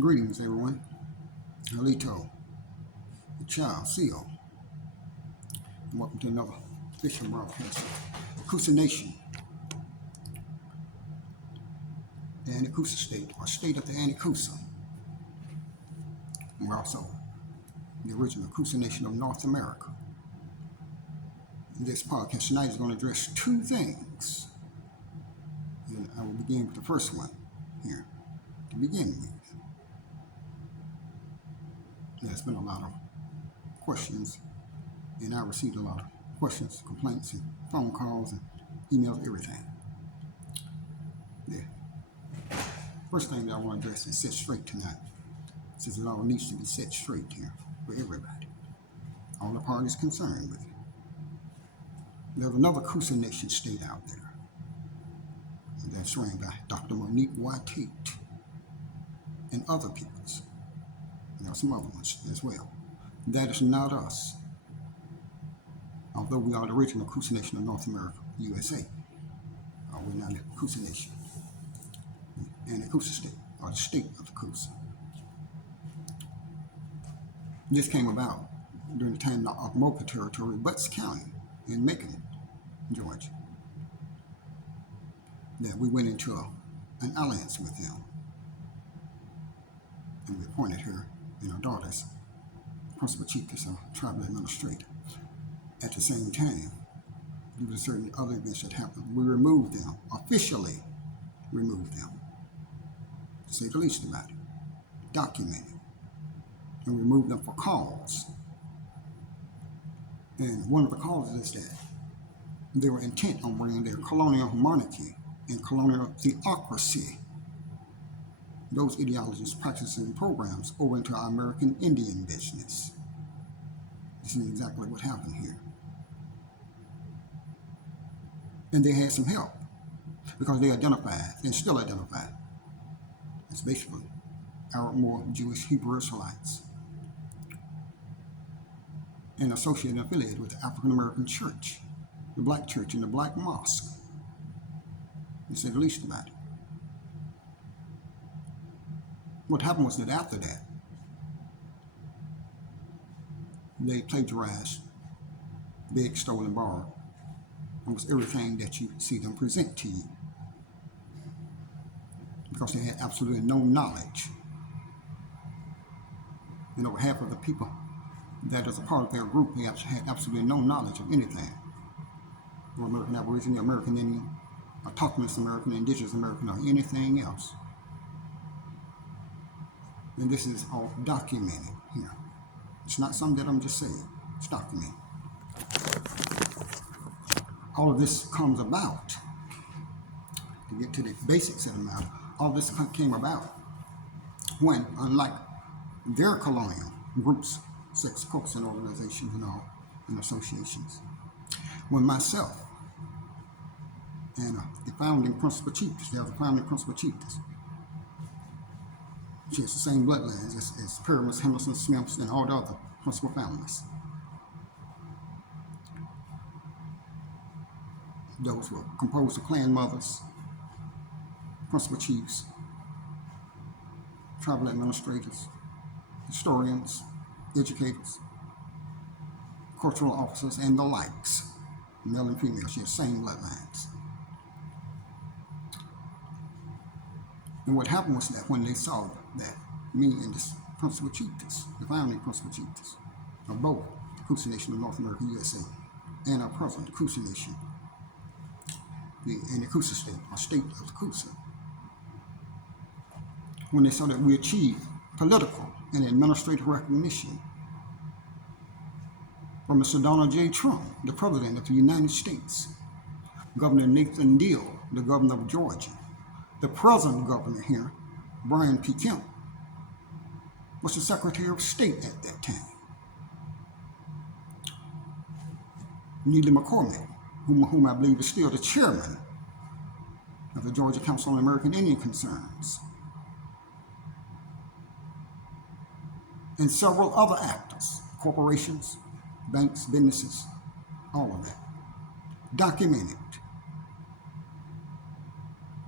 Greetings, everyone. Alito, the child, Seal, and welcome to another fishing broadcast of Coosa Nation, the Ani-Coosa State, or state of the Ani-Coosa. We're also the original Coosa Nation of North America. This podcast tonight is going to address two things. And I will begin with the first one here to begin with. There's been a lot of questions, and I received a lot of questions, complaints, and phone calls, and emails, everything. Yeah. First thing that I want to address and set straight tonight, since it all needs to be set straight here for everybody, all the parties concerned with it. There's another Coosa Nation state out there, and that's ran by Dr. Monique Y. Tate and other peoples. There are some other ones as well. That is not us. Although we are the original Coosa Nation of North America, USA, we're not the Coosa Nation. And the Coosa State, or the state of the Coosa. This came about during the time of Mocha Territory, Butts County, in Macon, Georgia. That we went into an alliance with them. And we appointed her and her daughters principal chiefess or tribal administrator. At the same time, due to certain other events that happened, we removed them, officially removed them, to say the least about it, documented, and removed them for cause. And one of the causes is that they were intent on bringing their colonial monarchy and colonial theocracy, those ideologies, practices, and programs over into our American Indian business. This is exactly what happened here. And they had some help because they identified and still identify as basically Arab, Moor, Jewish, Hebrew Israelites, and associated and affiliated with the African American church, the black church, and the black mosque, to say the least about it. What happened was that after that, they plagiarized, begged, stole, and borrowed almost everything that you see them present to you, because they had absolutely no knowledge. And over half of the people that is a part of their group, they had absolutely no knowledge of anything. Or American Aborigine, American Indian, Autochthonous American, Indigenous American, or anything else. And this is all documented here. It's not something that I'm just saying. It's documented. All of this comes about, to get to the basics of the matter, all this came about when, unlike their colonial groups, sex cults and organizations and all, and associations, when myself and the founding principal chiefs, they are the founding principal chiefs, she has the same bloodlines as Pyramids, Henderson, Smiths, and all the other principal families. Those were composed of clan mothers, principal chiefs, tribal administrators, historians, educators, cultural officers, and the likes, male and female. She has the same bloodlines. And what happened was that when they saw that me and this principal chiefess, the founding principal chiefess of both the Coosa Nation of North America, USA, and our present, the Coosa Nation, the Ani-Coosa State, or state of the Coosa, when they saw that we achieved political and administrative recognition from Mr. Donald J. Trump, the President of the United States, Governor Nathan Deal, the Governor of Georgia, the present governor here, Brian P. Kemp, was the Secretary of State at that time. Neely McCormick, whom I believe is still the chairman of the Georgia Council on American Indian Concerns, and several other actors, corporations, banks, businesses, all of that, documented.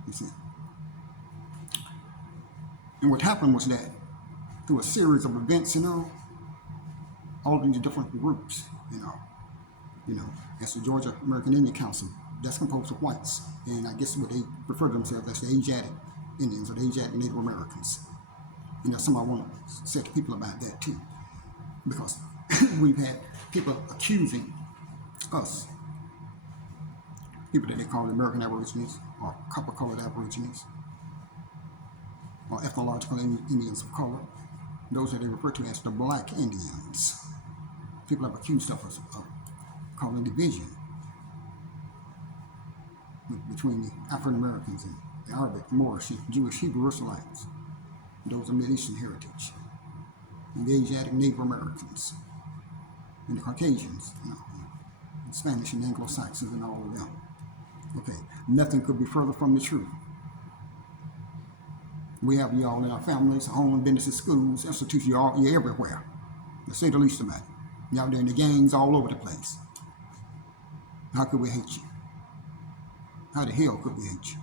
You see. And what happened was that through a series of events, all of these different groups, you know, as the Georgia American Indian Council, that's composed of whites, and I guess what they refer to themselves as the Asiatic Indians or the Asiatic Native Americans. And that's something I want to say to people about that too, because we've had people accusing us, people that they call the American Aborigines or copper-colored Aborigines or ethnological Indians of color, those that they refer to as the Black Indians. People have accused of us of causing division between the African Americans and the Arabic, Moorish, Jewish, Hebrew Israelites, those of Mideastern heritage, and the Asiatic Native Americans, and the Caucasians, and Spanish and Anglo-Saxons and all of them. Okay, nothing could be further from the truth. We have you all in our families, home, businesses, schools, institutions, you're everywhere, to say the least about it. You're out there in the gangs all over the place. How could we hate you? How the hell could we hate you?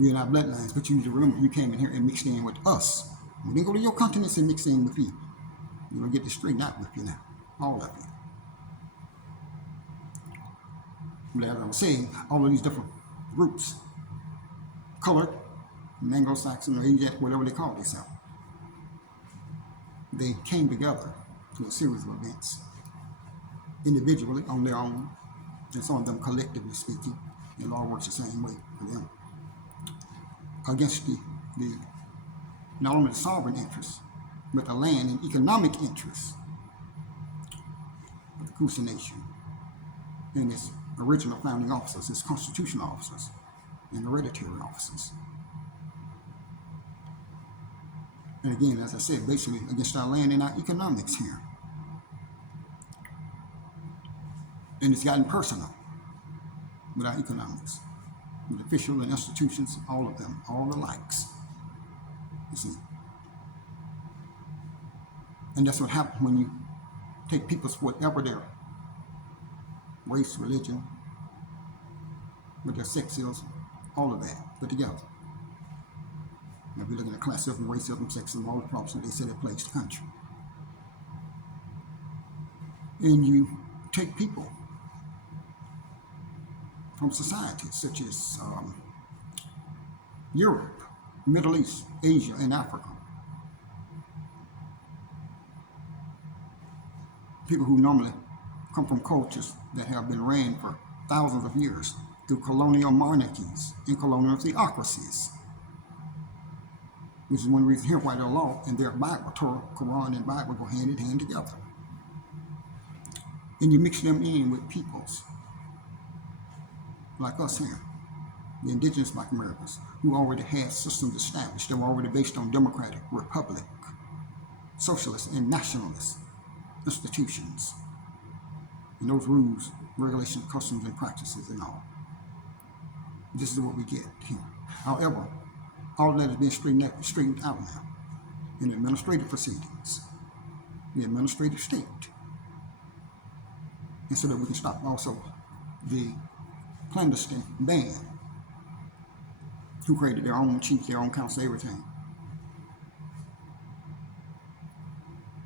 You're in our bloodlines, but you need to remember you came in here and mixed in with us. We didn't go to your continents and mix in with you. You're going to get this straightened out with you now, all of you. But as I was saying, all of these different groups, colored, Anglo-Saxon, or Asiatic, whatever they call themselves, they came together to a series of events, individually, on their own, and some of them collectively speaking. The law works the same way for them, against the not only the sovereign interests, but the land and economic interests of the Coosa Nation and its original founding officers, its constitutional officers, and hereditary officers. And again, as I said, basically against our land and our economics here. And it's gotten personal with our economics, with officials and institutions, all of them, all the likes. You see. And that's what happens when you take people's whatever their race, religion, what their sex is, all of that put together. Now we're looking at classism, racism, sexism, all the problems that they said it plagues the country. And you take people from societies such as Europe, Middle East, Asia, and Africa. People who normally come from cultures that have been ran for thousands of years through colonial monarchies and colonial theocracies, which is one reason here why their law and their Bible, Torah, Quran, and Bible go hand in hand together. And you mix them in with peoples like us here, the indigenous Black Americans, who already had systems established. They were already based on democratic, republic, socialist, and nationalist institutions. And those rules, regulations, customs, and practices and all. This is what we get here. However, all of that is being straightened out now in administrative proceedings, the administrative state. And so that we can stop also the clandestine band who created their own chief, their own council, everything.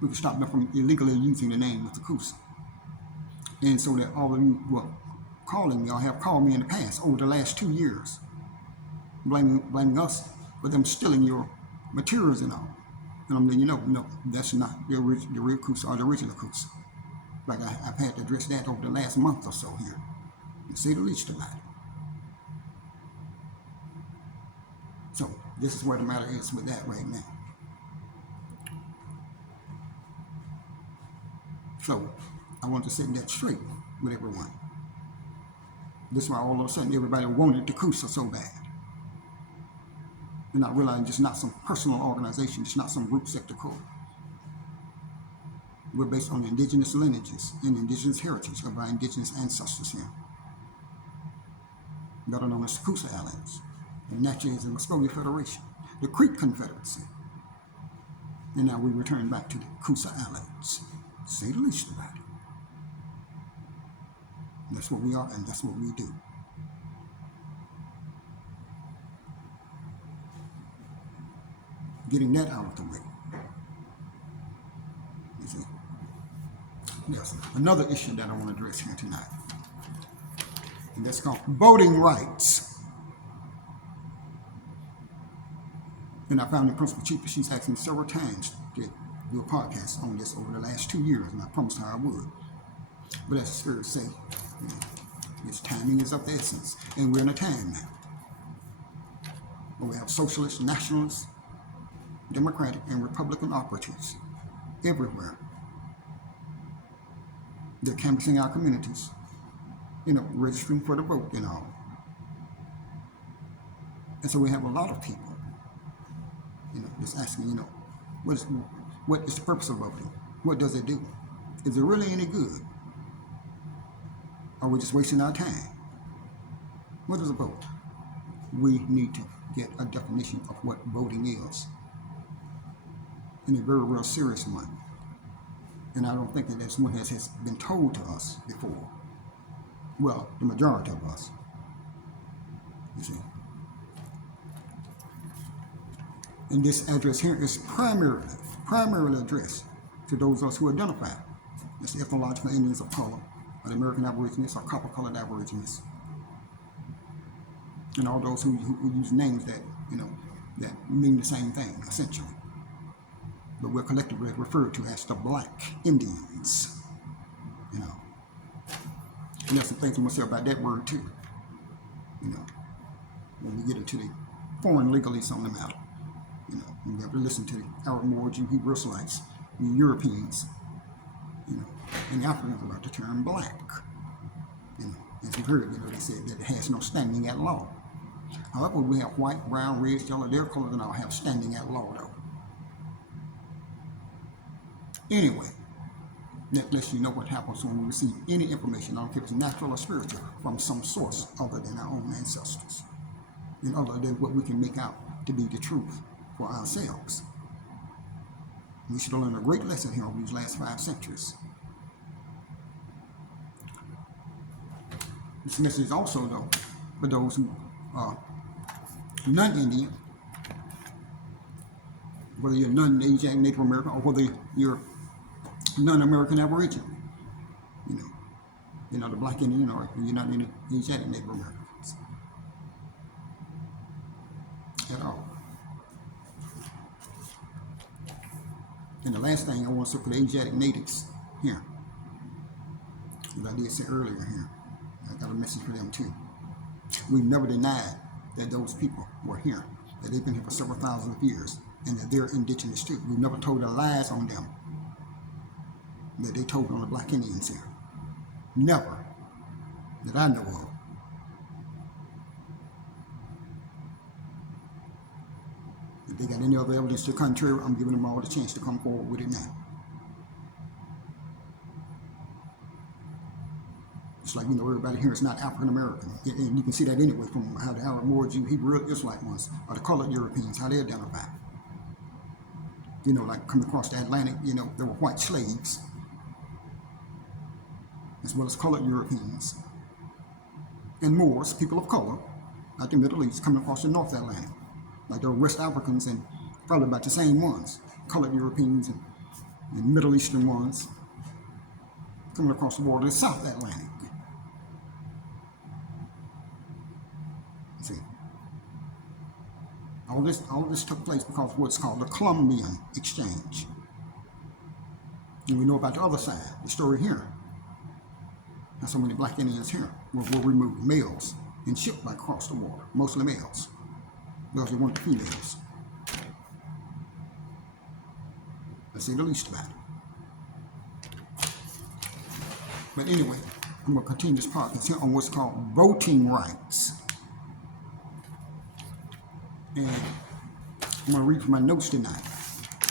We can stop them from illegally using the name of the Coosa. And so that all of you who are calling me or have called me in the past over the last 2 years, blaming us for them stealing your materials and all. And I'm letting you know, no, that's not the real Coosa or the original Coosa. Like I've had to address that over the last month or so here, to say the least about it. So this is where the matter is with that right now. So I want to set that straight with everyone. This is why all of a sudden everybody wanted the Coosa so bad. They're not realizing it's not some personal organization, it's not some group sector code. We're based on indigenous lineages and indigenous heritage of our indigenous ancestors here, better known as the Coosa Allies, the Natchez-Mvskoke Federation, the Creek Confederacy, and now we return back to the Coosa Allies. Say the least about it. That's what we are, and that's what we do. getting that out of the way. You see? Yes, another issue that I want to address here tonight, and that's called voting rights. And our founding principal chief, she's asked me several times to do a podcast on this over the last 2 years, and I promised her I would. But as the Spirit say, you know, this timing is of the essence, and we're in a time now where we have socialists, nationalists, Democratic, and Republican operatives everywhere. They're canvassing our communities, you know, registering for the vote and all. And so we have a lot of people, you know, just asking, you know, what is the purpose of voting? What does it do? Is it really any good? Are we just wasting our time? What is a vote? We need to get a definition of what voting is, and a very real serious one. And I don't think that that's one that has been told to us before. Well, the majority of us, you see. And this address here is primarily addressed to those of us who identify as ethnological Indians of color, or the American Aborigines, or copper-colored Aborigines, and all those who use names that, you know, that mean the same thing, essentially. But we're collectively referred to as the Black Indians, you know. And there's some things I'm going to say about that word too, you know, when we get into the foreign legalese on the matter. You know, we have to listen to the Arab, Morgan, Hebrew Israelites, the Europeans, you know, and the Africans about the term black. You know, as you've heard, you know, they said that it has no standing at law. However, we have white, brown, red, yellow, their colors and all have standing at law though. Anyway, that lets you know what happens when we receive any information, I don't care if it's natural or spiritual, from some source other than our own ancestors, and other than what we can make out to be the truth for ourselves. We should learn a great lesson here over these last 5 centuries. This message is also, though, for those who are non-Indian, whether you're non-Asiatic Native American or whether you're non-American Aboriginal, you know, the Black Indian or you're not any Asiatic Native Americans at all. And the last thing I want to say for the Asiatic natives here, as I did say earlier here, I got a message for them too. We've never denied that those people were here, that they've been here for several thousands of years, and that they're indigenous too. We've never told lies on them that they told on the Black Indians here. Never, that I know of. If they got any other evidence to the contrary, I'm giving them all the chance to come forward with it now. It's like, you know, everybody here is not African American. And you can see that anyway from how the Arab, Morgan, Hebrew Israelite ones, or the colored Europeans, how they identify. You know, like coming across the Atlantic, you know, there were white slaves, as well as colored Europeans, and Moors, people of color, like the Middle East, coming across the North Atlantic. Like there were West Africans and probably about the same ones, colored Europeans and Middle Eastern ones, coming across the water in the South Atlantic. See, all this took place because of what's called the Columbian Exchange. And we know about the other side, the story here. How so many Black Indians here were removed, males, and shipped back across the water, mostly males, because they weren't the females. Let's say the least about it. But anyway, I'm going to continue this podcast here on what's called voting rights. And I'm going to read from my notes tonight.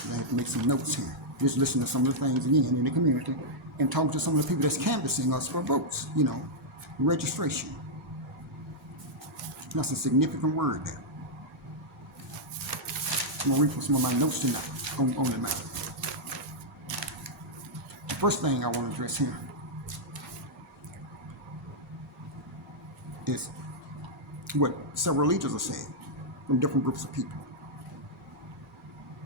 I have to make some notes here. Just listen to some of the things again in the community and talk to some of the people that's canvassing us for votes, you know, registration. That's a significant word there. I'm going to read from some of my notes tonight on the matter. The first thing I want to address here is what several leaders are saying from different groups of people.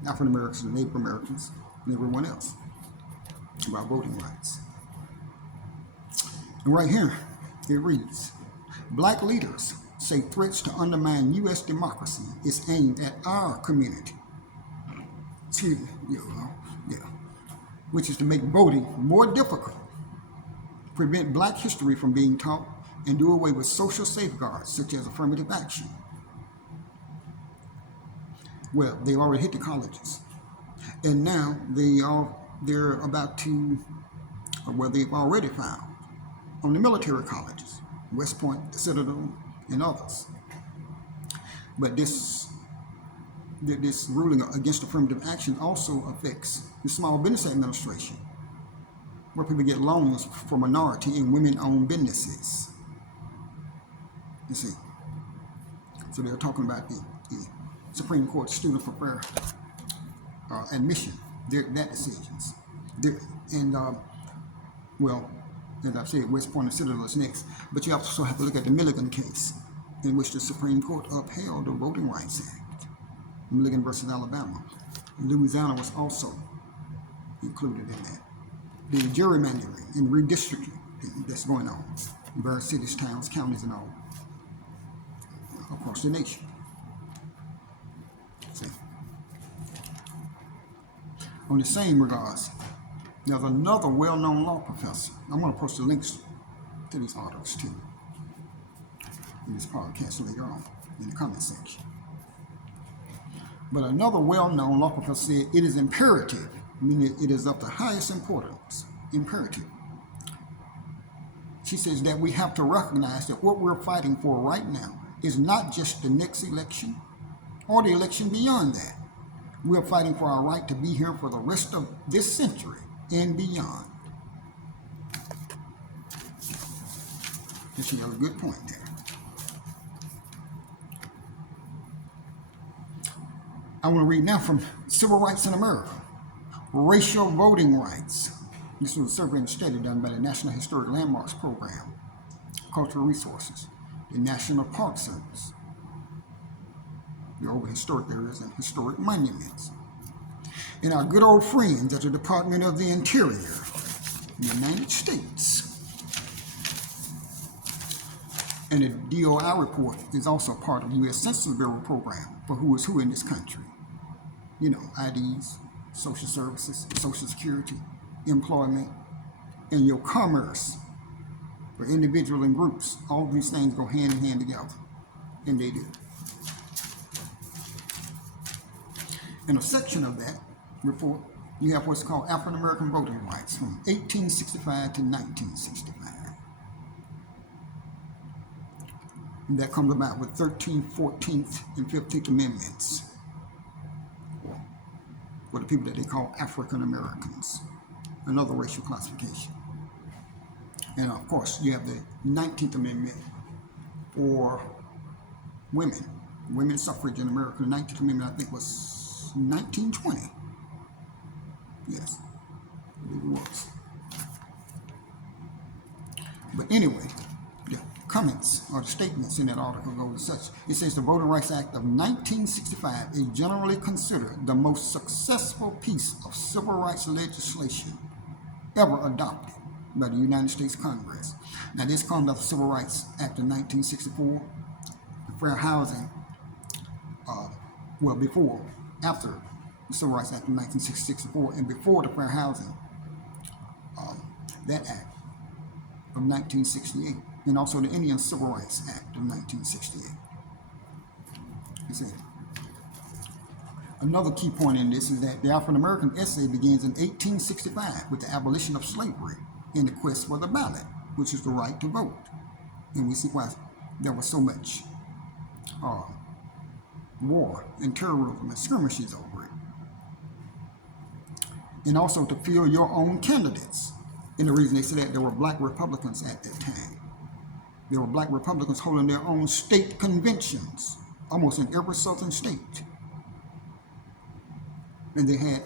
African Americans and Native Americans and everyone else about voting rights. And right here, it reads, Black leaders say threats to undermine U.S. democracy is aimed at our community. Which is to make voting more difficult, prevent Black history from being taught, and do away with social safeguards such as affirmative action. Well, they already hit the colleges, and now they're about to, or they've already filed on the military colleges, West Point, Citadel, and others. But this ruling against affirmative action also affects the Small Business Administration, where people get loans for minority and women-owned businesses. You see, so they're talking about the Supreme Court student for fair admission, that decisions. As I've said, West Point and Citadel is next, but you also have to look at the Milligan case, in which the Supreme Court upheld the Voting Rights Act, Milligan versus Alabama. Louisiana was also included in that. The gerrymandering and redistricting that's going on in various cities, towns, counties, and all across the nation. See. On the same regards, there's another well-known law professor. I'm going to post the links to these articles too in this podcast later on in the comment section. But another well-known law professor said it is imperative, meaning it is of the highest importance, imperative. She says that we have to recognize that what we're fighting for right now is not just the next election or the election beyond that. We're fighting for our right to be here for the rest of this century and beyond. And she has a good point there. I want to read now from Civil Rights in America, Racial Voting Rights. This was a survey and study done by the National Historic Landmarks Program, Cultural Resources, the National Park Service, the over historic areas and historic monuments, and our good old friends at the Department of the Interior, the United States. And the DOI report is also part of the U.S. Census Bureau program for who is who in this country. You know, IDs, social services, social security, employment, and your commerce for individuals and groups. All of these things go hand in hand together, and they do. In a section of that report, you have what's called African American voting rights from 1865 to 1965. And that comes about with 13th, 14th, and 15th Amendments for the people that they call African Americans, another racial classification. And of course, you have the 19th Amendment for women, women's suffrage in America. The 19th Amendment, I think, was 1920. Yes, it was. But anyway, the comments or the statements in that article go as such. It says the Voting Rights Act of 1965 is generally considered the most successful piece of civil rights legislation ever adopted by the United States Congress. Now, this comes out of the Civil Rights Act of 1964, the Fair Housing, after the Civil Rights Act of 1964, and before the Fair Housing, that act of 1968, and also the Indian Civil Rights Act of 1968. You see, another key point in this is that the African American essay begins in 1865 with the abolition of slavery and the quest for the ballot, which is the right to vote. And we see why there was so much war and terrorism and skirmishes over it. And also to fill your own candidates. And the reason they said that, there were black Republicans at that time. There were black Republicans holding their own state conventions, almost in every southern state. And they had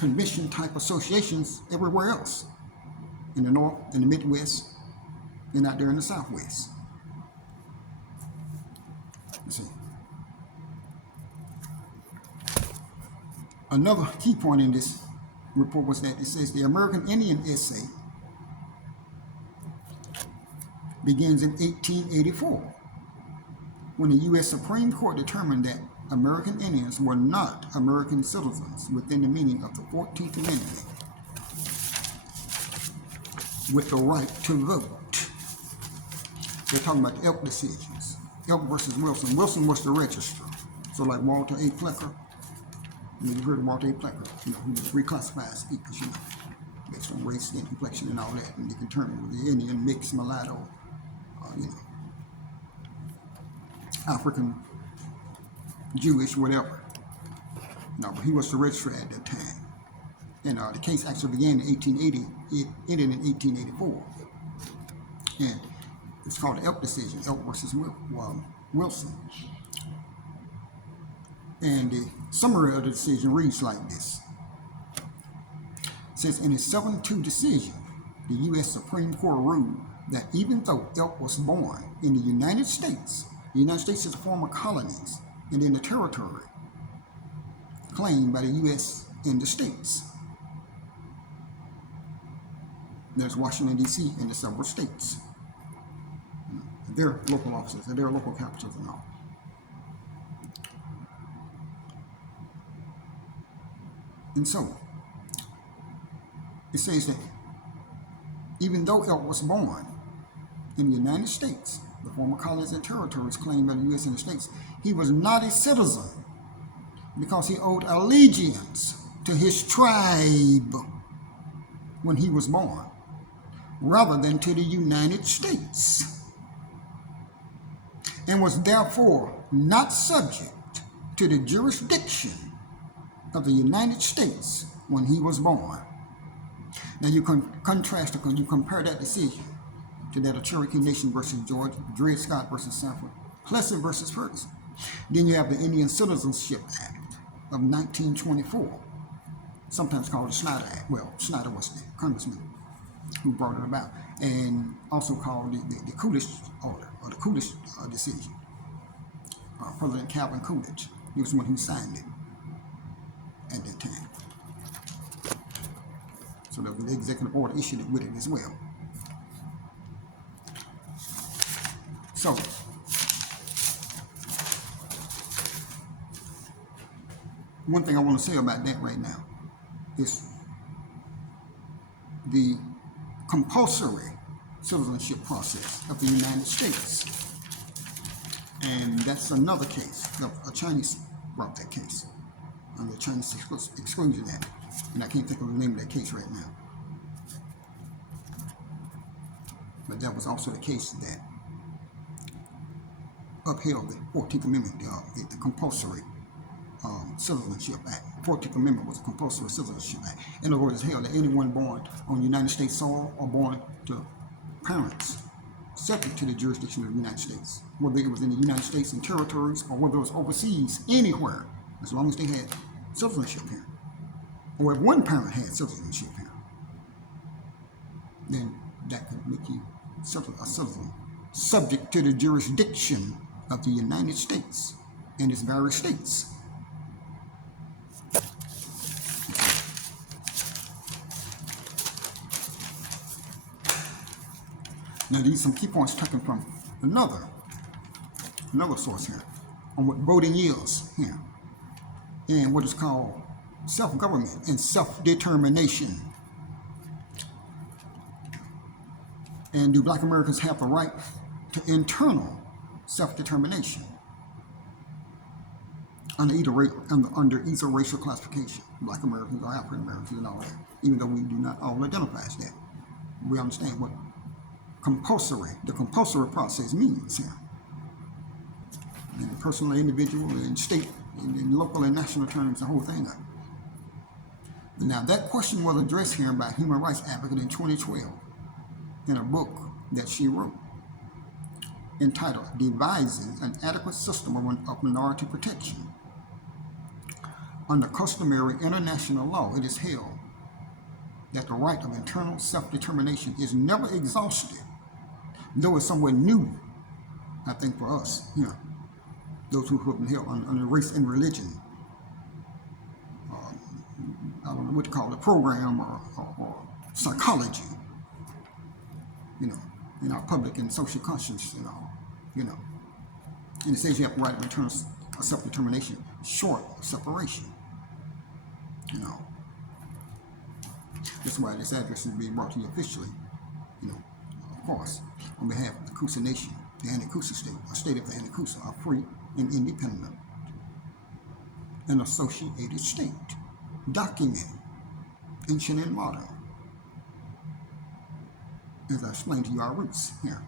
convention-type associations everywhere else, in the North, in the Midwest, and out there in the Southwest. You see. Another key point in this report was that it says the American Indian essay begins in 1884, when the U.S. Supreme Court determined that American Indians were not American citizens within the meaning of the 14th Amendment with the right to vote. They're talking about the Elk decisions. Elk versus Wilson. Wilson was the registrar. So like Walter A. Plecker, you've heard of Walter A. Plecker, who reclassified speakers, based on race, skin complexion, and all that, and they can determine whether the Indian, mixed, mulatto, African, Jewish, whatever. No, but he was the registrar at that time. And the case actually began in 1880. It ended in 1884. And it's called the Elk decision, Elk versus Wilson. And the summary of the decision reads like this. It says, in its 7-2 decision, the U.S. Supreme Court ruled that even though Elk was born in the United States is a former colonies, and in the territory claimed by the U.S. and the states. There's Washington, D.C. and the several states. Their local offices, and their local capitals and all. And so, it says that even though Elk was born in the United States, the former colonies and territories claimed by the U.S. and the states, he was not a citizen because he owed allegiance to his tribe when he was born, rather than to the United States, and was therefore not subject to the jurisdiction of the United States when he was born. Now you can contrast, you compare that decision to that of Cherokee Nation versus George, Dred Scott versus Sanford, Plessy versus Ferguson. Then you have the Indian Citizenship Act of 1924, sometimes called the Snyder Act. Well, Snyder was the congressman who brought it about, and also called the Coolidge Order, or the Coolidge decision. President Calvin Coolidge, he was the one who signed it at that time. So the executive order issued it with it as well. So, one thing I want to say about that right now is the compulsory citizenship process of the United States. And that's another case. A Chinese brought that case under the Chinese Exclusion Act. And I can't think of the name of that case right now. But that was also the case that upheld the 14th Amendment, the compulsory Citizenship Act. The 14th Amendment was a compulsory Citizenship Act. In other words, it held that anyone born on United States soil or born to parents subject to the jurisdiction of the United States, whether it was in the United States and territories or whether it was overseas, anywhere, as long as they had citizenship here. Or if one parent had citizenship here, then that could make you a citizen subject to the jurisdiction of the United States and its various states. Now these are some key points taken from another source here on what voting is here and what is called self-government and self-determination. And do Black Americans have the right to internal self-determination under either racial classification? Black Americans or African Americans and all that, even though we do not all identify as that. We understand what the compulsory process means here. In personal, individual, and state, in local and national terms, the whole thing. Now that question was addressed here by a human rights advocate in 2012 in a book that she wrote entitled Devising an Adequate System of Minority Protection. Under customary international law, it is held that the right of internal self-determination is never exhausted, though it's somewhat new, I think, for us, those who have been held under race and religion I don't know what to call it, program or psychology, in our public and social conscience and all, And it says you have the right of return of self-determination short of separation, That's why this address is being brought to you officially, of course, on behalf of the Coosa Nation, the Ani-Coosa State, a state of the Ani-Coosa, a free and independent and associated state, documenting ancient and modern, as I explained to you our roots here.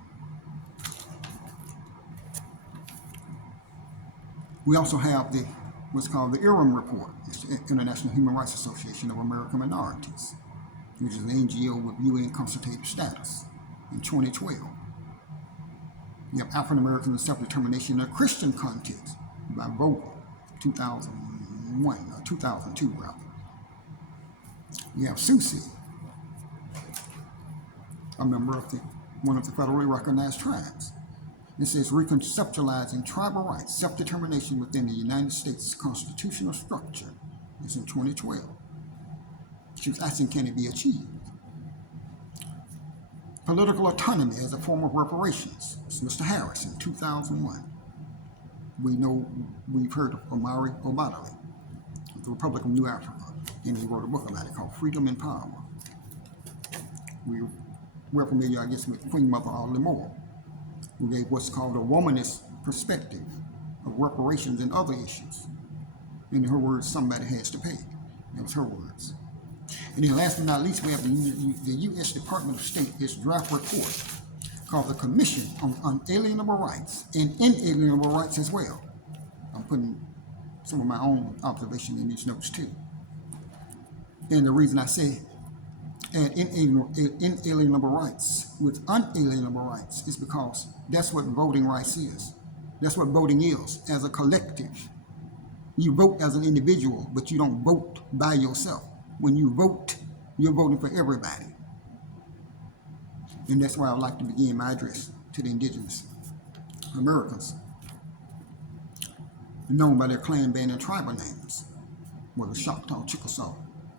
We also have what's called the IRAM Report, it's the International Human Rights Association of American Minorities, which is an NGO with UN consultative status in 2012. You have African Americans and Self-Determination in a Christian Context by Vogel, 2001, or 2002 rather. You have Susi, a member of one of the federally recognized tribes. It says reconceptualizing tribal rights, self-determination within the United States constitutional structure. It's in 2012. She was asking, can it be achieved? Political autonomy as a form of reparations. It's Mr. Harris in 2001. We've heard of Omari Obadali, the Republic of New Africa, and he wrote a book about it called Freedom and Power. We're familiar, I guess, with Queen Mother Audley Moore, who gave what's called a womanist perspective of reparations and other issues. In her words, somebody has to pay. That was her words. And then last but not least, we have the U.S. Department of State, its draft report called the Commission on Unalienable Rights and Inalienable Rights as well. I'm putting some of my own observation in these notes too. And the reason I say add inalienable rights with unalienable rights is because that's what voting rights is. That's what voting is as a collective. You vote as an individual, but you don't vote by yourself. When you vote, you're voting for everybody. And that's why I would like to begin my address to the Indigenous Americans, known by their clan, band, and tribal names, whether Choctaw, Chickasaw,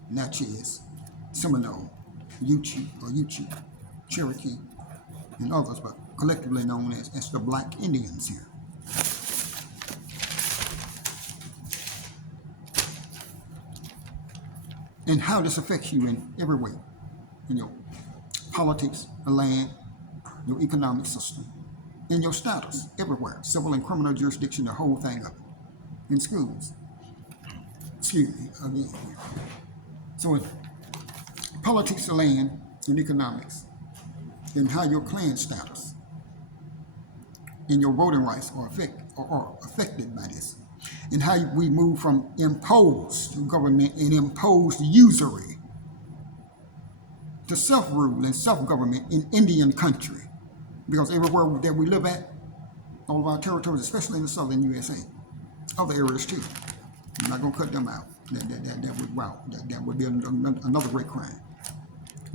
Natchez, Seminole, Yuchi, Cherokee, and others, but collectively known as the Black Indians here. And how this affects you in every way, in your politics, the land, your economic system, in your status, everywhere, civil and criminal jurisdiction, the whole thing of it, in schools. Excuse me, again. So in politics, the land, and economics, and how your clan status and your voting rights are affected by this, and how we move from imposed government and imposed usury to self-rule and self-government in Indian country. Because everywhere that we live at, all of our territories, especially in the southern USA, other areas too, I'm not going to cut them out. That would be another great crime.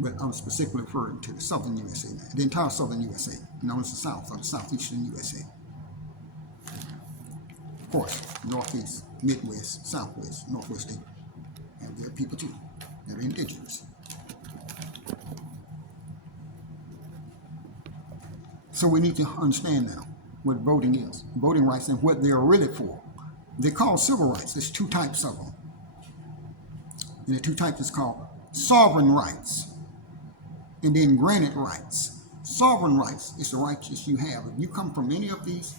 But I'm specifically referring to the southern USA now, the entire southern USA, known as the South or the southeastern USA. Of course, Northeast, Midwest, Southwest, Northwest, they have their people too. They're indigenous. So we need to understand now what voting is, voting rights, and what they're really for. They're called civil rights. There's two types of them. And the two types is called sovereign rights and then granted rights. Sovereign rights is the rights that you have. If you come from any of these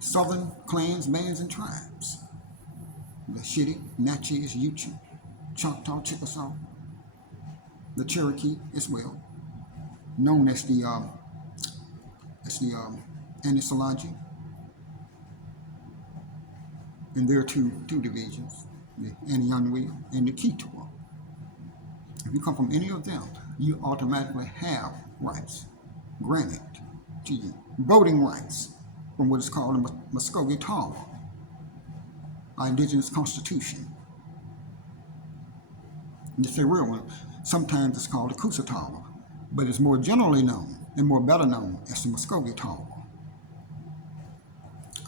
southern clans, bands, and tribes, the Shitty, Natchez, Yuchi, Choctaw, Chickasaw, the Cherokee as well, known as the Ani-Coosa, and there are two divisions, the Ani-Coosa and the Keetoowah. If you come from any of them, you automatically have rights granted to you. Voting rights from what is called the Muskogee Tawa, our indigenous constitution. And it's a real one. Sometimes it's called the Coosa Tawa, but it's more generally known and more better known as the Muskogee Tawa.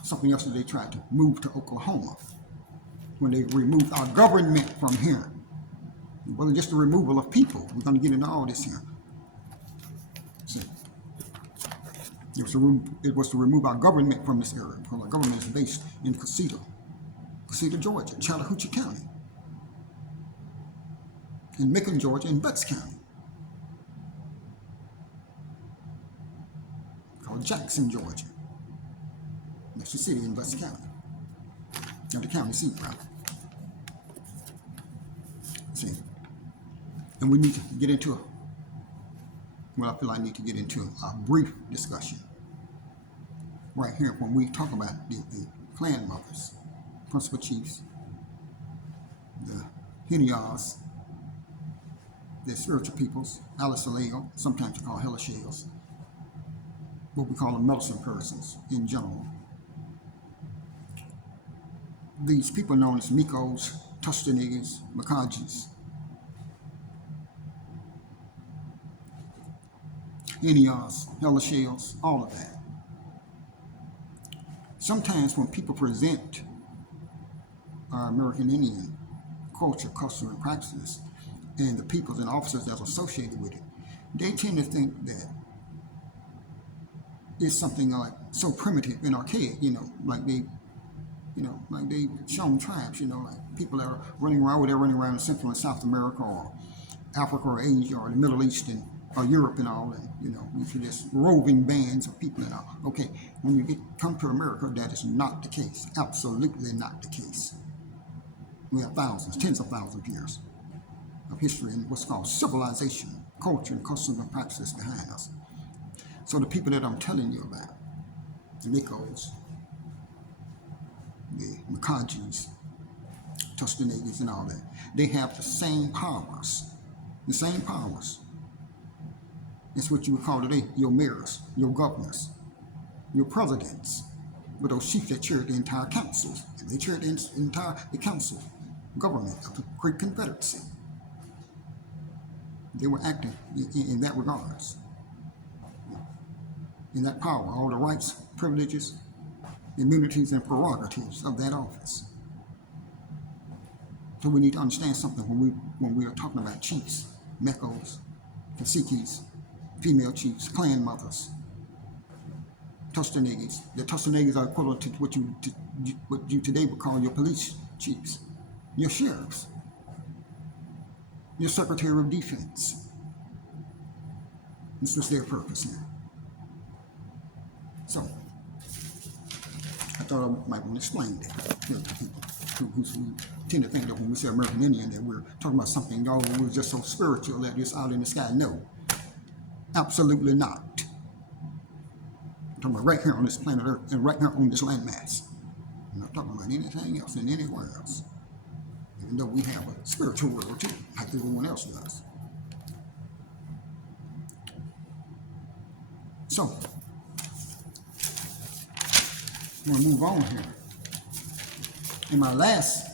Something else that they tried to move to Oklahoma. when they removed our government from here. It wasn't just the removal of people. We're going to get into all this here. See, it was to remove our government from this area, because our government is based in Coosa, Georgia, Chattahoochee County, in Macon, Georgia, and Butts County, called Jackson, Georgia. That's the city in Butts County, and the county seat, right? See, and we need to get into I feel I need to get into a brief discussion right here when we talk about the clan mothers, principal chiefs, the Henias, the spiritual peoples, Alisaleo, sometimes called Helishales, what we call them medicine persons in general. These people known as Mikos, Tustanegas, Makajis, Henias, Helishales, all of that. Sometimes when people present our American Indian culture, custom, and practices, and the peoples and officers that are associated with it, they tend to think that it's something like so primitive and archaic, like they shown tribes, like people that are running around, whether they're running around in Central and South America or Africa or Asia or the Middle East or Europe and all, and these are just roving bands of people and all. Okay, when you come to America, that is not the case. Absolutely not the case. We have thousands, tens of thousands of years of history and what's called civilization, culture, and customs and practices behind us. So the people that I'm telling you about, the Mikos, the Makajis, Tustanegas, and all that, they have the same powers. The same powers. It's what you would call today your mayors, your governors, your presidents, but those chiefs that chaired the entire councils. They chaired the council government of the great Confederacy. They were acting in that regards, in that power, all the rights, privileges, immunities, and prerogatives of that office. So we need to understand something when we are talking about chiefs, Mekos, Caciques, female chiefs, clan mothers, Tustanegas. The Tustanegas are equivalent to what you today would call your police chiefs, your sheriffs, your Secretary of Defense. This was their purpose here. So, I thought I might want to explain that to people who tend to think that when we say American Indian that we're talking about something, we're just so spiritual that it's out in the sky. No, absolutely not. I'm talking about right here on this planet Earth and right here on this landmass. I'm not talking about anything else and anywhere else. Even though we have a spiritual world too, like everyone else does. So, I'm going to move on here. In my last